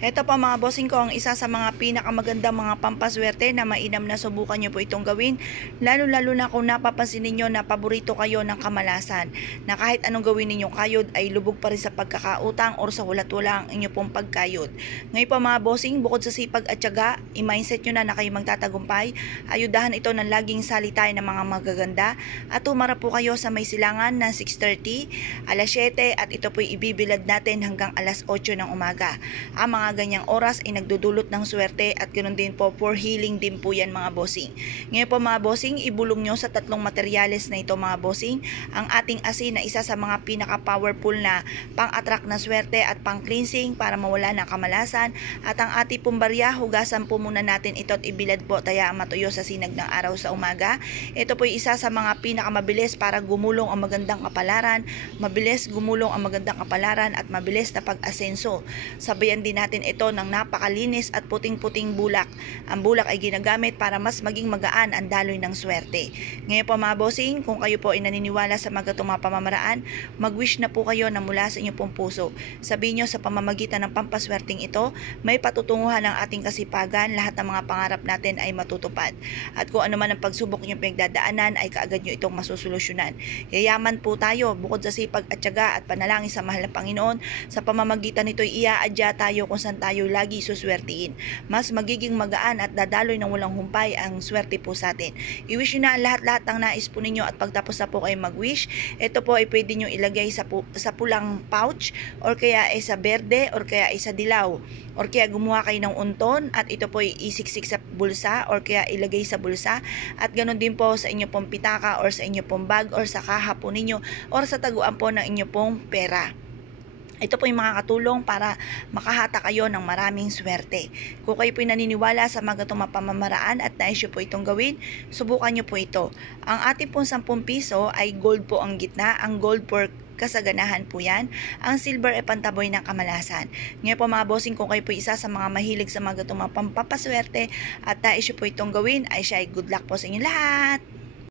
Ito pa mga bossing ko, ang isa sa mga pinakamagandang mga pampaswerte na mainam na subukan nyo po itong gawin. Lalo-lalo na kung napapansin ninyo na paborito kayo ng kamalasan. Na kahit anong gawin ninyong kayod ay lubog pa rin sa pagkakautang or sa hulat-wala ang inyo pong pagkayod. Ngayon pa mga bossing, bukod sa sipag at tiyaga, i-mindset nyo na kayo magtatagumpay. Ayudahan ito ng laging salitay ng mga magaganda. At tumara po kayo sa may silangan na 6:30, alas 7 at ito po'y ibibilad natin hanggang alas 8 ng umaga. Ang mga ganyang oras ay nagdudulot ng swerte at ganoon din po for healing din po yan mga bossing. Ngayon po mga bossing, ibulong nyo sa tatlong materyales na ito mga bossing ang ating asin na isa sa mga pinaka-powerful na pang-attract na swerte at pang-cleansing para mawala ng kamalasan, at ang ating pong barya, hugasan po muna natin ito at ibilad po taya matuyo sa sinag ng araw sa umaga. Ito po isa sa mga pinakamabilis para gumulong ang magandang kapalaran, mabilis gumulong ang magandang kapalaran at mabilis na pag-asenso. Sabayan din natin ito ng napakalinis at puting-puting bulak. Ang bulak ay ginagamit para mas maging magaan ang daloy ng swerte. Ngayon po mga bossing, kung kayo po ay naniniwala sa mga pamamaraan, mag-wish na po kayo na mula sa inyong pong puso. Sabihin nyo sa pamamagitan ng pampaswerteng ito, may patutunguhan ng ating kasipagan, lahat ng mga pangarap natin ay matutupad. At kung ano man ang pagsubok nyo pinagdadaanan, ay kaagad nyo itong masusolusyonan. Yayaman po tayo, bukod sa sipag at tiyaga at panalangin sa mahal na Panginoon, sa pamamagitan nito iaadya tayo kung saan tayo lagi suswertiin. Mas magiging magaan at dadaloy ng walang humpay ang swerte po sa atin. I-wish nyo na lahat-lahat ng nais po ninyo, at pagtapos na po kayo mag-wish, ito po ay pwede nyo ilagay sa pulang pouch, or kaya ay sa berde, or kaya ay sa dilaw, or kaya gumawa kayo ng unton at ito po ay isiksik sa bulsa, or kaya ilagay sa bulsa, at ganoon din po sa inyo pong pitaka or sa inyo pong bag or sa kaha po ninyo or sa taguan po ng inyo pong pera. Ito po yung makakatulong para makahata kayo ng maraming swerte. Kung kayo po naniniwala sa mga itong pamamaraan at nais nyo po itong gawin, subukan nyo po ito. Ang ating pong 10 piso ay gold po ang gitna. Ang gold for kasaganahan po yan. Ang silver ay pantaboy ng kamalasan. Ngayon po mga bossing, kung kayo po isa sa mga mahilig sa mga itong pampapaswerte at nais nyo po itong gawin, ay siya ay good luck po sa inyo lahat.